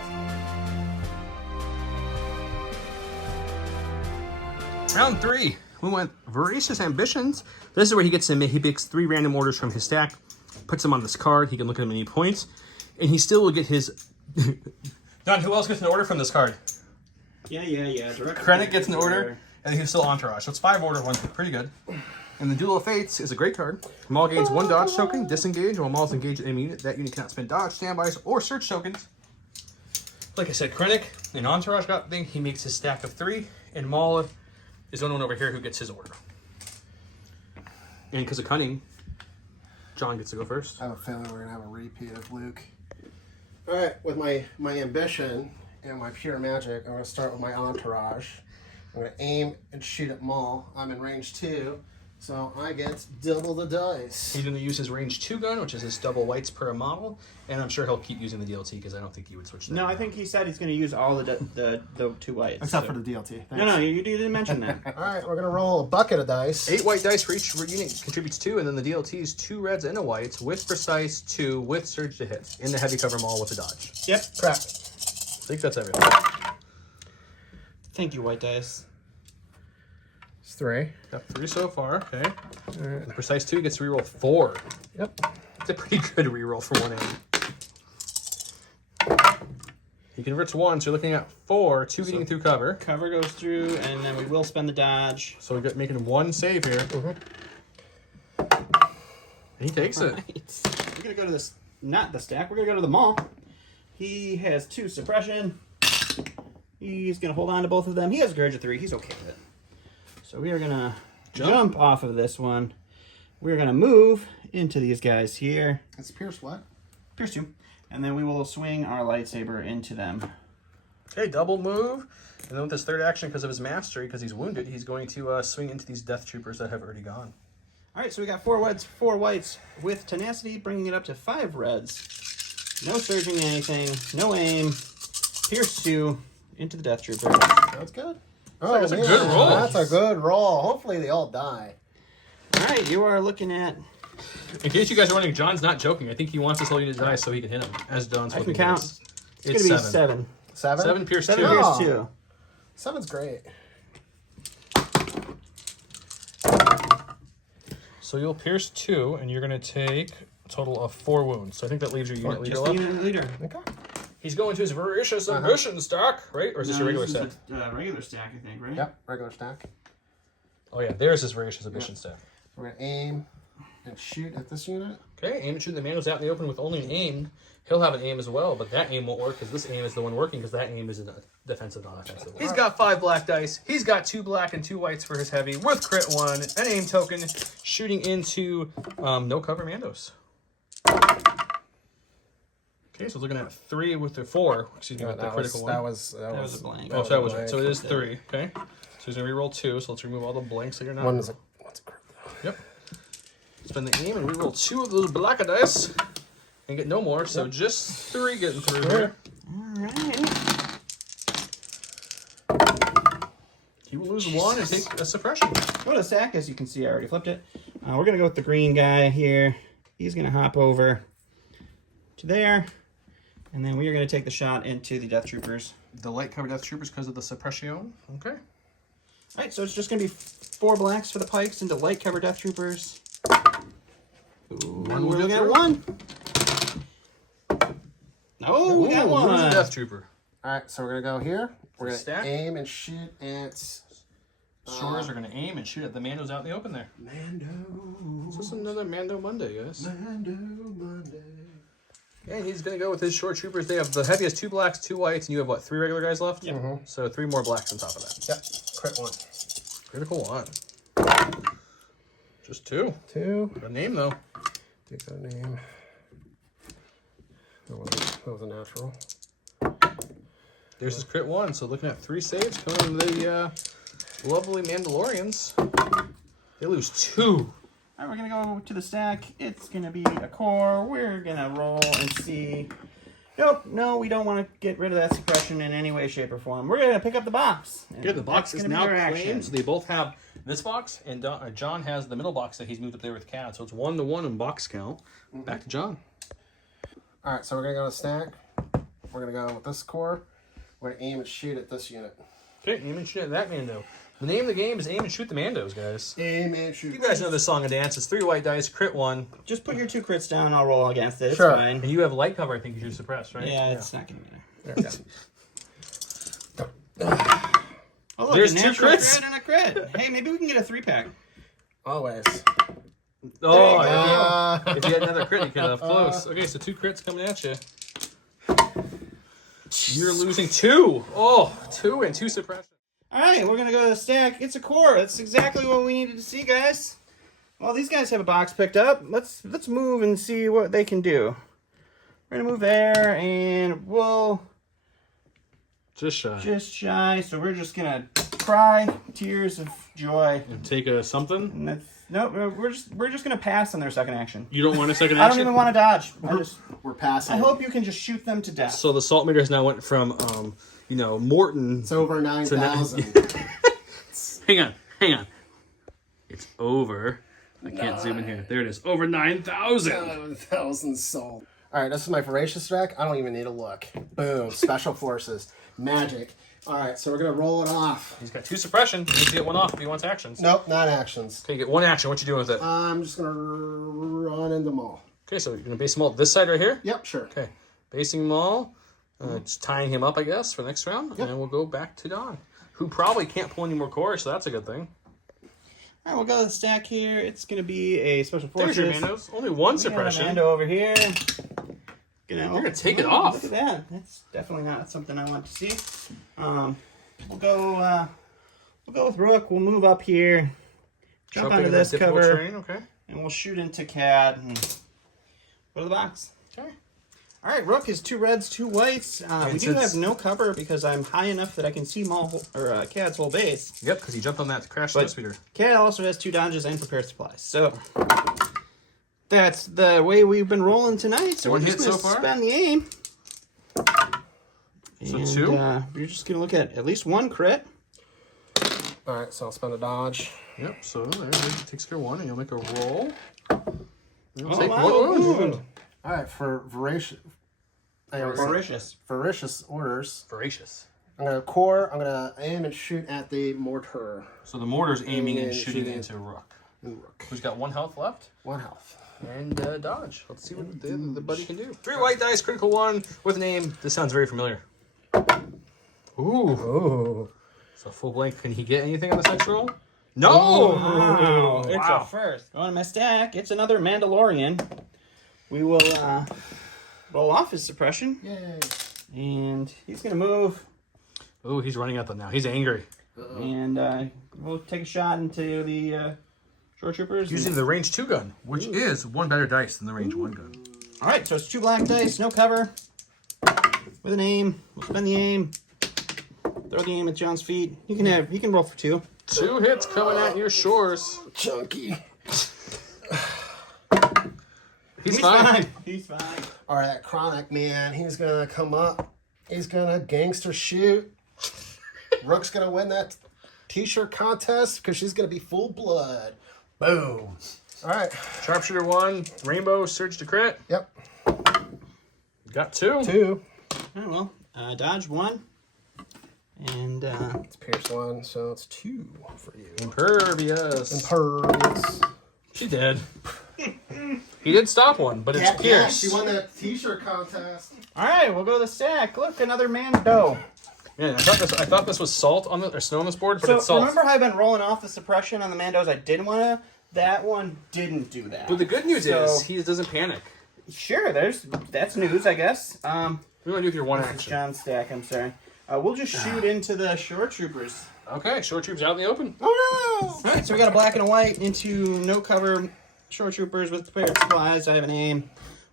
Round 3. We went Voracious Ambitions. This is where he gets him. He picks 3 random orders from his stack, puts them on this card. He can look at them at any point, and he still will get his. Don, who else gets an order from this card? Yeah. Direct Krennic gets an order, and he's still Entourage. So it's 5 order ones, pretty good. And the Duel of Fates is a great card. Maul gains 1 dodge token, disengage. While Maul's engaged in a unit, that unit cannot spend dodge, standbys, or search tokens. Like I said, Krennic, an Entourage got thing. He makes his stack of 3, and Maul is the only one over here who gets his order. And because of cunning, John gets to go first. I have a feeling we're gonna have a repeat of Luke. All right, with my ambition and my pure magic, I'm gonna start with my entourage. I'm gonna aim and shoot at Maul. I'm in range 2, so I get double the dice. He's going to use his range 2 gun, which is his double whites per model, and I'm sure he'll keep using the DLT because I don't think you would switch that. No, I think he said he's going to use all the 2 whites. Except so- for the DLT. No, you didn't mention that. All right, we're gonna roll a bucket of dice. 8 white dice for each unit contributes 2, and then the DLT is 2 reds and a white with precise 2 with surge to hit in the heavy cover Maul with a dodge. Yep. Crap. I think that's everything. Thank you, white dice. It's 3. Got 3 so far. Okay. All right. The precise 2 gets to reroll 4. Yep. It's a pretty good reroll for 1 end. He converts 1, so you're looking at 4, 2 getting through cover. Cover goes through, and then we will spend the dodge. So we're making 1 save here. He takes it. We're gonna go to this, not the stack. We're gonna go to the Maul. He has 2 suppression. He's gonna hold on to both of them. He has Courage of 3. He's okay with it. So we are gonna jump off of this one. We're gonna move into these guys here. It's Pierce what? Pierce 2. And then we will swing our lightsaber into them. Okay, double move. And then with his third action, because of his mastery, because he's wounded, he's going to swing into these Death Troopers that have already gone. All right, so we got 4 whites with tenacity, bringing it up to 5 reds. No surging anything, no aim. Pierce 2 into the Death Troopers. That's good. Oh, that's a good roll. That's a good roll. Hopefully they all die. All right, you are looking at... In case you guys are wondering, John's not joking. I think he wants this whole unit to die so he can hit him, as John's I can flipping count. dice. It's going to be 7. 7? 7 Pierce 2. 7 Pierce 2. 7's great. So you'll pierce 2, and you're going to take a total of 4 wounds. So I think that leaves your unit leader Just the up. unit leader. Okay. He's going to his voracious ambition stack, right? Or is this your regular stack? Regular stack, I think, right? Yep, regular stack. Oh yeah, there's his voracious ambition stack. We're going to aim and shoot at this unit. Okay, aim and shoot the man who's out in the open with only an aim. He'll have an aim as well, but that aim won't work because this aim is the one working because that aim is a defensive, not offensive. He's got 5 black dice. He's got 2 black and 2 whites for his heavy with crit 1, an aim token, shooting into no cover Mandos. Okay, so looking at 3 with the 4. Excuse me, with the critical one. That was a blank. Oh, so that was right. So it is 3. Okay, so he's gonna reroll 2. So let's remove all the blanks that you're not. What's a crit though? Yep. Spend the aim and reroll 2 of those black dice. And get no more, so just 3 getting through here. Alright. He will lose 1 and take a suppression. Go to the stack, as you can see, I already flipped it. We're going to go with the green guy here. He's going to hop over to there. And then we are going to take the shot into the Death Troopers. The light cover Death Troopers because of the suppression. Okay. Alright, so it's just going to be 4 blacks for the pikes into light cover Death Troopers. Ooh, we're looking at 1. Oh, we got Ooh, 1. who's a Death Trooper? Alright, so we're going to go here. We're going Stack. to aim and shoot at... Shores are going to aim and shoot at the Mandos out in the open there. Mando. So it's another Mando Monday, guys. Mando Monday. And he's going to go with his short troopers. They have the heaviest 2 blacks, 2 whites, and you have, what, 3 regular guys left? Yeah. So 3 more blacks on top of that. Yep, crit 1. Critical 1. Just 2. 2. Good name, though. Take that name. That was a natural. There's his crit 1. So looking at 3 saves coming from the lovely Mandalorians. They lose 2. Alright, we're going to go to the stack. It's going to be a core. We're going to roll and see. Nope, no, we don't want to get rid of that suppression in any way, shape, or form. We're going to pick up the box. Okay, the box That's is gonna be now our claimed. action. So they both have this box, and John has the middle box that he's moved up there with Cad. So it's 1-to-1 in box count. Back to John. Alright, so we're going to go to stack. We're going to go with this core. We're going to aim and shoot at this unit. Okay, aim and shoot at that Mando. The name of the game is Aim and Shoot the Mandos, guys. Aim and shoot. You guys know this song and dance. It's 3 white dice, crit 1. Just put your 2 crits down. I'll roll against it. It's Sure. fine. And you have light cover, I think, because you're suppressed, right? Yeah, it's not going to be There we go. Oh, look, There's a 2 natural crits. crit and a crit. Hey, maybe we can get a 3-pack. Always. Oh, if you had another crit, you could have close. Okay, so 2 crits coming at you. You're losing 2. Oh, 2 and 2 suppression. All right, we're going to go to the stack. It's a core. That's exactly what we needed to see, guys. Well, these guys have a box picked up. Let's move and see what they can do. We're going to move there, and we'll... Just shy. Just shy, so we're just going to cry tears of joy. And take a something. And that's... No, we're just going to pass on their second action. You don't want a second I action? don't even want to dodge. We're passing. I hope you can just shoot them to death. So the salt meters now went from, Morton. It's over 9,000. Hang on. It's over. I can't zoom in here. There it is. Over 9,000. 9,000 salt. Alright, this is my voracious stack. I don't even need to look. Boom. Special forces. Magic. Alright, so we're going to roll it off. He's got 2 suppression. He needs to get 1 off if he wants actions. Nope, not actions. Okay, you get 1 action. What you doing with it? I'm just going to run into Maul. Okay, so you're going to base them all this side right here? Yep, sure. Okay. Basing them all. Just tying him up, I guess, for next round. Yep. And we'll go back to Don, who probably can't pull any more cores, so that's a good thing. All right, we'll go to the stack here. It's going to be a Special There's Forces. your Mandos. Only one We got a suppression. Mando over here. You're gonna take it off. Look at that. That's definitely not something I want to see. We'll go with Rook. We'll move up here, jump onto this cover, terrain. Okay. and we'll shoot into Cad and go to the box. Okay. All right, Rook is 2 reds, 2 whites. We do have no cover because I'm high enough that I can see Maul or Cad's whole base. Yep, because he jumped on that crash snow speeder. Cad also has 2 dodges and prepared supplies. So that's the way we've been rolling tonight. So One we're hit just going so to far? spend the aim. So And, 2? We're just going to look at least 1 crit. All right, so I'll spend a dodge. Yep. So there, he takes care of 1, and you'll make a roll. You'll Oh, take wow. 1 wound. All right, for voracious orders, Voracious. I'm gonna core. I'm gonna aim and shoot at the mortar. So the mortar's aiming and And shooting shooting. into Rook, And Rook. who's got 1 health left. 1 health. And dodge. Let's see what the buddy can do. 3 white dice, critical 1 with an aim. This sounds very familiar. Ooh. Ooh. So full blank. Can he get anything on this next roll? No. Wow. It's Wow. a first. Going to my stack. It's another Mandalorian. We will roll off his suppression. Yay. And he's going to move. Oh, he's running at them now. He's angry. And we'll take a shot into the shore troopers. Using the range 2 gun, which is 1 better dice than the range 1 gun. All right, so it's 2 black dice, no cover. With an aim. We'll spend the aim. Throw the aim at John's feet. He can roll for 2. 2 hits coming at your shores. Chunky. He's fine. He's fine. All right, that Krennic man, he's gonna come up. He's gonna gangster shoot. Rook's gonna win that t-shirt contest because she's gonna be full blood. Boom. All right. Sharpshooter 1, rainbow, surge to crit. Yep. Got 2. 2. All right, well, dodge 1. And It's pierce 1, so it's 2 for you. Impervious. Impervious. She did. He did stop 1, but it's Yeah, pierced. she won that t-shirt contest. all right, we'll go to the stack. Look, another Mando. Man, I thought this was salt on the or snow on this board, but So it's salt. remember how I've been rolling off the suppression on the Mandos? I didn't want to. That one didn't do that. But the good news So- is he doesn't panic. Sure, that's news, I guess. What do you want to do with your 1 It's action? John's stack. I'm sorry. We'll just shoot into the shore troopers. Okay, short troops out in the open. Oh no! All right, so we got a black and a white into no cover shore troopers with prepared supplies. I have an aim.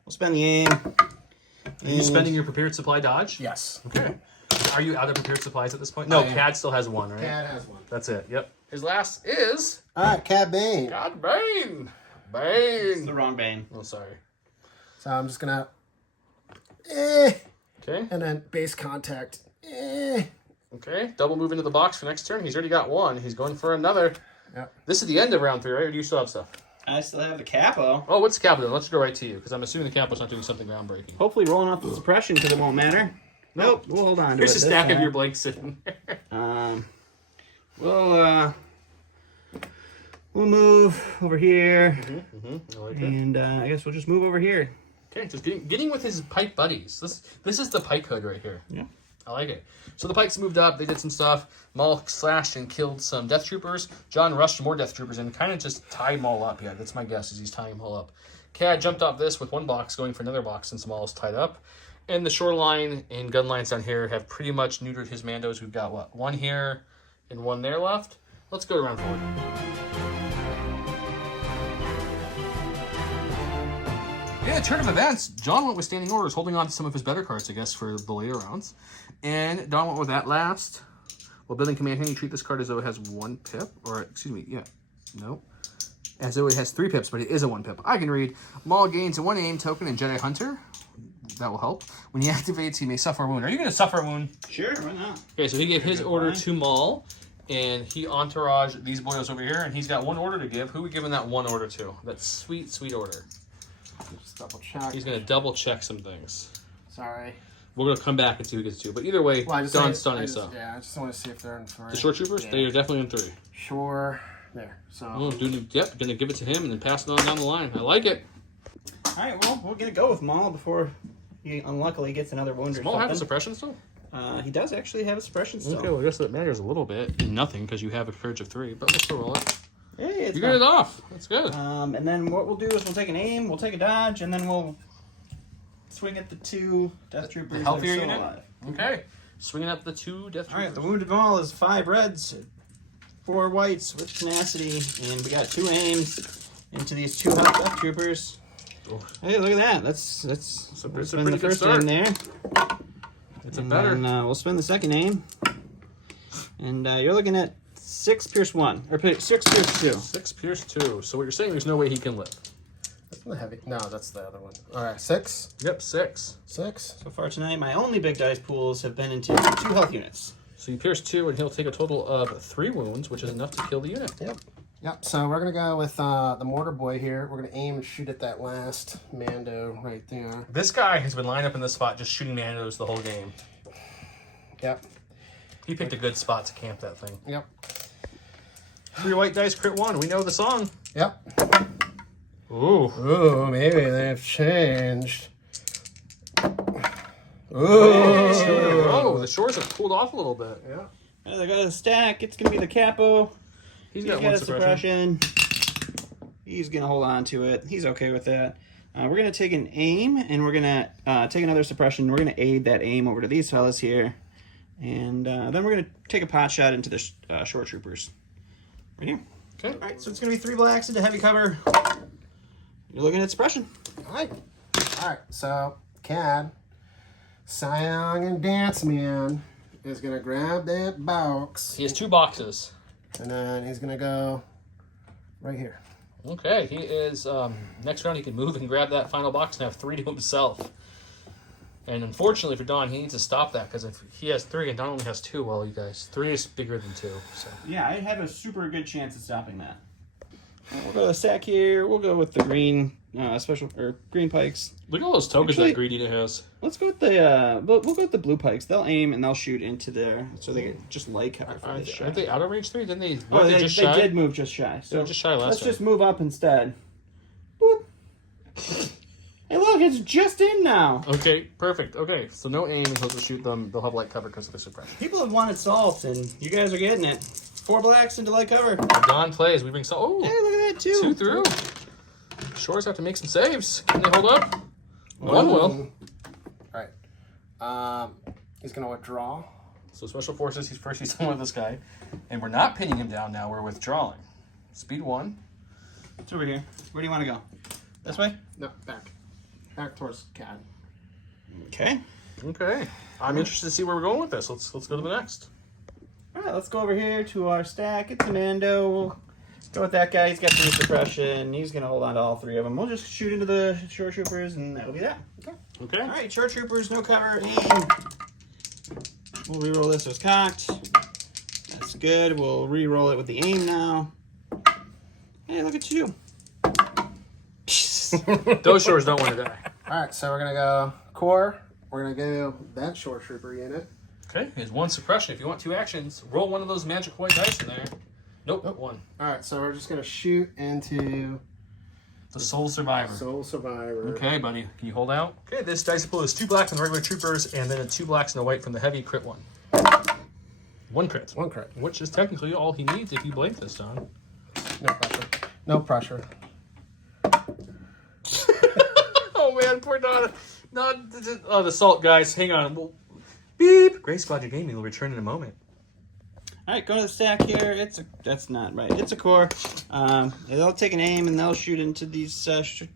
We'll spend the aim. Are you spending your prepared supply dodge? Yes. Okay. Are you out of prepared supplies at this point? No, I am. Cad still has 1, right? Cad has 1. That's it. Yep. His last is All right, Cad Bane. God Bane. It's Bane. the wrong Bane. Oh, sorry. So I'm just gonna, Okay. and then base contact. Okay. Double move into the box for next turn. He's already got 1. He's going for another. Yep. This is the end of round 3, right? Or do you still have stuff? I still have the capo. Oh, what's the capo doing? Let's go right to you, because I'm assuming the capo's not doing something groundbreaking. Hopefully rolling off the suppression because it won't matter. Nope, we'll hold on to Here's it. a this stack of time. your blanks sitting there. We'll move over here, I like it. and I guess we'll just move over here. Okay, just getting with his pike buddies. This is the pike hood right here. Yeah. I like it. So the pikes moved up. They did some stuff. Maul slashed and killed some death troopers. John rushed more death troopers and kind of just tied Maul up. Yeah, that's my guess, is he's tying Maul up. Cad jumped off this with 1 box, going for another box since Maul's tied up. And the shoreline and gun lines down here have pretty much neutered his Mandos. We've got, what, 1 here and 1 there left? Let's go around forward. Yeah, turn of events. John went with standing orders, holding on to some of his better cards, I guess, for the later rounds. And Don went with that last. While building command hand, you treat this card as though it has 1 pip. Or, excuse me, yeah. Nope. As though it has 3 pips, but it is a 1 pip. I can read. Maul gains a 1 aim token in Jedi Hunter. That will help. When he activates, he may suffer a wound. Are you going to suffer a wound? Sure, why not? Okay, so he gave his Good order plan. to Maul. And he entourage these boys over here. And he's got 1 order to give. Who are we giving that 1 order to? That sweet, sweet order. Just double check. He's going to double check some things. Sorry. We're going to come back and see who gets 2. But either way, Don's stunning us. Yeah, I just want to see if they're in 3. The short troopers, Yeah. they are definitely in 3. Sure. There. So. Oh, dude, yep, gonna give it to him and then pass it on down the line. I like it. All right, well, we're gonna go with Maul before he unluckily gets another wound or Maul have a something. suppression still? He does actually have a suppression still. Okay, well, I guess that matters a little bit. Nothing, because you have a courage of 3, but we'll still roll it. Yeah, it's You get it off. That's good. And then what we'll do is we'll take an aim, we'll take a dodge, and then we'll swing at the 2 Death Troopers that are healthier still unit? alive. Okay. Swinging at the 2 Death All Troopers. right, the wounded Maul is 5 reds, 4 whites with tenacity, and we got 2 aims into these 2 health Death Troopers. Oh. Hey, look at that. That's a we'll spend pretty the good first start. aim there. It's And a better. then, we'll spend the second aim. And you're looking at 6 pierce 1, or 6 pierce 2. 6 pierce 2. So what you're saying, there's no way he can live. That's the heavy. No, that's the other one. All right, 6. Yep, 6. 6. So far tonight, my only big dice pools have been into 2 health units. So you pierce 2, and he'll take a total of 3 wounds, which is enough to kill the unit. Yep. Yep. So we're gonna go with the mortar boy here. We're gonna aim and shoot at that last Mando right there. This guy has been lined up in this spot just shooting Mandos the whole game. Yep. He picked a good spot to camp that thing. Yep. 3 white dice, crit 1. We know the song. Yep. Ooh. Ooh, maybe they've changed. Ooh. Oh, the shores have cooled off a little bit. Yeah. I got a stack. It's going to be the Capo. He's He's got got one a suppression. suppression. He's going to hold on to it. He's okay with that. We're going to take an aim, and we're going to take another suppression. We're going to aid that aim over to these fellas here. And then we're going to take a pot shot into the shore troopers. Right here. Okay. All right, so it's going to be 3 blacks into heavy cover. You're looking at suppression. All right. All right. So, Cad, Song and Dance Man is gonna grab that box, He has 2 boxes. and then he's gonna go right here. Okay, he is, next round he can move and grab that final box and have 3 to himself. And unfortunately for Don, he needs to stop that, because if he has 3 and Don only has 2, well, you guys, 3 is bigger than 2, so. Yeah, I have a super good chance of stopping that. We'll go to the stack here. We'll go with the green green pikes. Look at all those tokens Actually- that greed unit has. Let's go with the we'll go with the blue pikes. They'll aim and theyll shoot into there, so they get just light cover for this shot. Aren't they out of range 3? Didn't they? Oh, weren't they just shy? did move just shy. They So were just shy last let's time. just move up instead. Boop. Hey, look, it's just in now. Okay, perfect. Okay, so no aim until to shoot them. They'll have light cover because of the suppression. People have wanted salt, and you guys are getting it. 4 blacks into light cover. Don plays. We bring so. Oh, Hey, look at that too. 2 through. Shores have to make some saves. Can they hold up? One will. All right. He's gonna withdraw. So special forces. He's done with this guy, and we're not pinning him down now. We're withdrawing. Speed 1. It's over here. Where do you want to go? This way? No, back. Back towards Cad. Okay. Okay. I'm interested to see where we're going with this. Let's go to the next. All right, let's go over here to our stack. It's Mando. We'll go with that guy. He's got 3 suppression. He's going to hold on to all 3 of them. We'll just shoot into the shore troopers, and that'll be that. Okay. Okay. All right, shore troopers, no cover. Aim. We'll re-roll this. It was cocked. That's good. We'll re-roll it with the aim now. Hey, look at you. Those shores don't want to die. All right, so we're gonna go core. We're gonna go that shore trooper unit. Okay. He has 1 suppression. If you want 2 actions, roll one of those magic white dice in there. Nope. 1. All right, so we're just gonna shoot into The sole survivor. Soul Survivor. Okay, buddy. Can you hold out? Okay, this dice pool is 2 blacks from the regular troopers, and then 2 blacks and a white from the heavy crit 1. 1 crit. 1 crit. Which is technically all he needs if you blank this, Don. No pressure. No pressure. Oh man, poor Don. No, oh, the salt guys. Hang on. We'll, beep. Gray Squadron Gaming will return in a moment. All right, go to the stack here. That's not right. It's a core. They'll take an aim and they'll shoot into these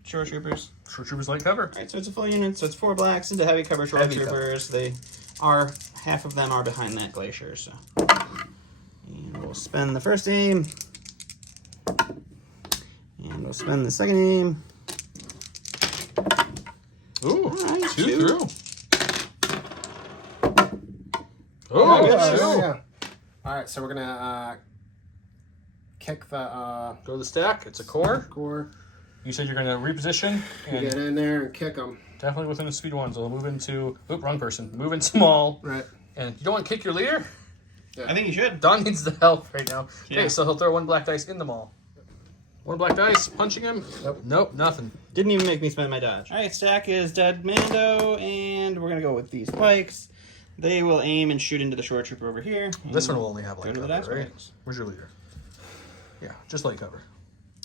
shore troopers. Shore troopers light cover. All right, so it's a full unit. So it's 4 blacks into heavy cover shore Heavy troopers. They are half of them are behind that glacier. So, and we'll spend the first aim, and we'll spend the second aim. Ooh, All right, 2 2. through. Oh, good. Oh, yeah. All right, so we're gonna kick the Go to the stack. It's a core. core. You said you're going to reposition. And Get in there and kick them. definitely within the speed 1. So we'll move into... Oop, wrong person. Move into Maul. Right. And you don't want to kick your leader? I think you should. Don needs the help right now. Okay, Yeah. so he'll throw 1 black dice in the Maul. One black dice, punching him. Nope, nothing. Didn't even make me spend my dodge. All right, stack is dead Mando, and we're gonna go with these pikes. They will aim and shoot into the short trooper over here. This one will only have Go light to the cover, dice right? box. Where's your leader? Yeah, just light cover.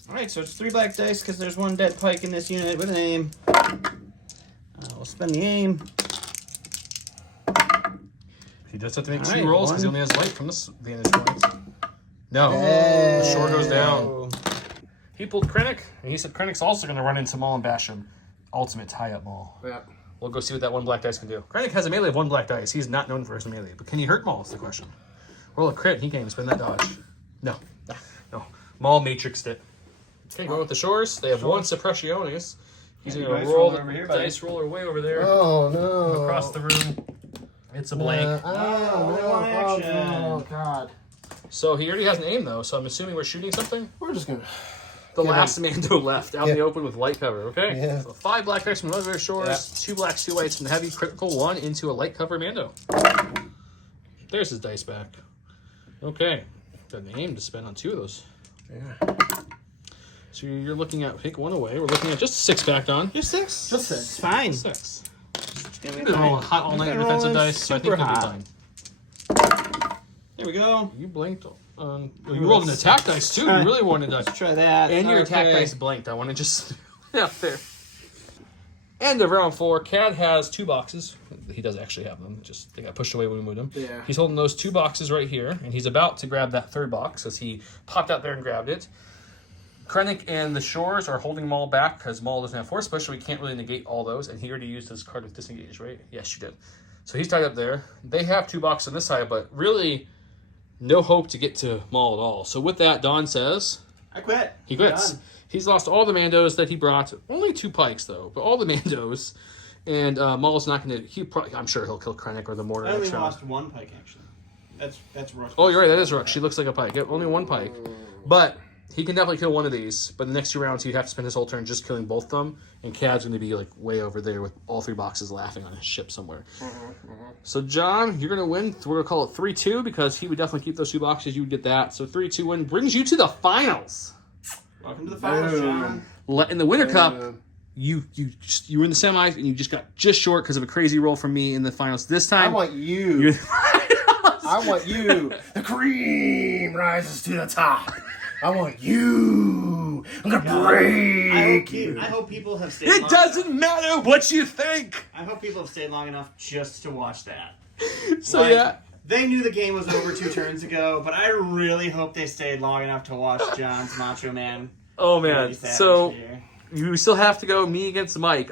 All right, so it's 3 black dice because there's 1 dead pike in this unit with an aim. We'll spend the aim. He does have to make All 2 right, rolls because he 1. only has light from this vantage point. No, the shore goes down. He pulled Krennic, and he said Krennic's also going to run into Maul and bash him. Ultimate tie-up Maul. Yeah. We'll go see what that 1 black dice can do. Krennic has a melee of 1 black dice. He's not known for his melee, but can he hurt Maul is the question. Roll a crit, he can't even spend that dodge. No. No. Maul matrixed it. Okay, go with the shores. They have 1 Suppressiones. He's going to roll the dice roller way over there. Oh, no. Across the room. It's a blank. Oh, God. So he already has an aim, though, so I'm assuming we're shooting something? We're just going to... The last Mando left out in the open with light cover, okay? Yeah. So 5 black dice from the other shores, 2 blacks, 2 whites from the heavy, critical 1 into a light cover Mando. There's his dice back. Okay. Got an aim to spend on 2 of those. Yeah. So you're looking at, take 1 away. We're looking at just 6 back on. Just 6. Just 6. It's fine. 6. It's gonna You've be been rolling fine. hot all night defensive dice, so I think you'll be fine. Here we go. You blinked. You rolled an attack dice, too. You really wanted to. Let's try that. And your attack Okay. dice blanked. I want to just out there. End of round 4. Cad has 2 boxes. He does actually have them. Just they got pushed away when we moved them. Yeah. He's holding those 2 boxes right here, and he's about to grab that 3rd box as he popped out there and grabbed it. Krennic and the Shores are holding Maul back because Maul doesn't have Force Push, so he can't really negate all those. And he already used his card with Disengage, right? Yes, you did. So he's tied up there. They have 2 boxes on this side, but really no hope to get to Maul at all. So with that, Don says I quit. he quits. Done. He's lost all the Mandos that he brought. Only 2 pikes, though, but all the Mandos. And Maul's not going to... I'm sure he'll kill Krennic or the Mortar I only next round. lost 1 pike, actually. That's Rook. Oh, you're right. That is Rook. She looks like a pike. Yep, only 1 pike. But he can definitely kill one of these. But the next 2 rounds, he'd have to spend his whole turn just killing both of them. And Cad's going to be like way over there with all 3 boxes laughing on his ship somewhere. So, John, you're going to win. We're going to call it 3-2 because he would definitely keep those 2 boxes. You would get that. So 3-2 win brings you to the finals. Welcome to the finals, John. In the Winter Cup, you were in the semis and you just got just short because of a crazy roll from me in the finals. This I time, want you. you're in the finals. I want you. The cream rises to the top. I want you. I'm going to break you. I hope people have stayed. It doesn't matter what you think. I hope people have stayed long enough just to watch that. So Like, yeah, They knew the game was over 2 turns ago, but I really hope they stayed long enough to watch John's Macho Man. oh man. release So atmosphere. you still have to go me against Mike.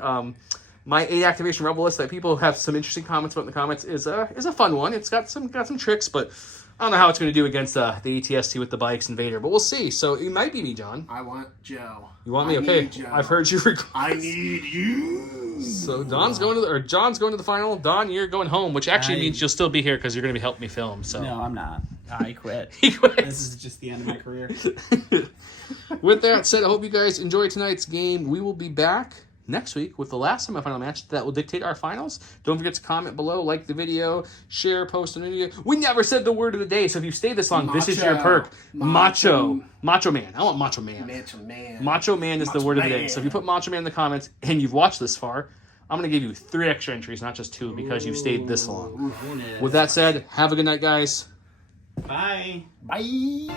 My 8 activation rebel list that people have some interesting comments about in the comments is a fun one. It's got some tricks, but I don't know how it's going to do against the ATST with the bikes and Vader, but we'll see. So it might be me, John. I want Joe. You want me? I Okay. need Joe. I've heard you request. I need you. So John's going to the final. Don, you're going home, which actually means you'll still be here because you're going to be helping me film. So No, I'm not. I quit. he quits. This is just the end of my career. With that said, I hope you guys enjoyed tonight's game. We will be back next week with the last semifinal match that will dictate our finals. Don't forget to comment below, like the video, share, post on the video. We never said the word of the day, so if you've stayed this long, this is your perk. Macho Man. I want Macho Man. Macho Man. Macho Man is the word of the day. So if you put Macho Man in the comments and you've watched this far, I'm going to give you 3 extra entries, not just 2, because you've stayed this long. With that said, have a good night, guys. Bye. Bye.